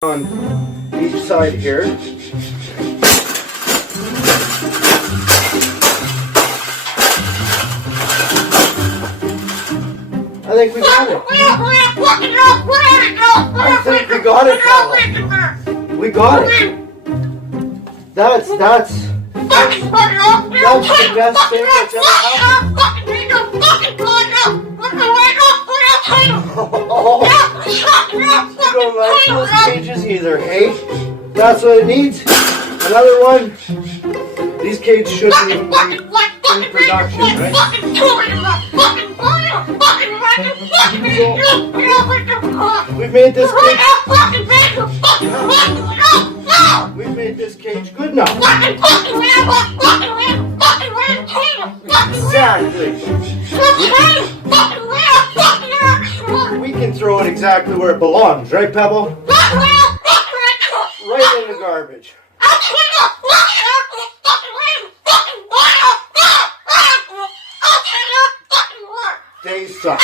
on each side here. I think we got it. I think we got it, Paula. We got it. That's the best thing that's ever happened. You don't like those cages either, hey? That's what it needs. Another one. These cages shouldn't even be in production, right? So, we've made this cage. We've made this cage good enough. Exactly. We can throw it exactly where it belongs, right, Pebble? Right in the garbage. They suck.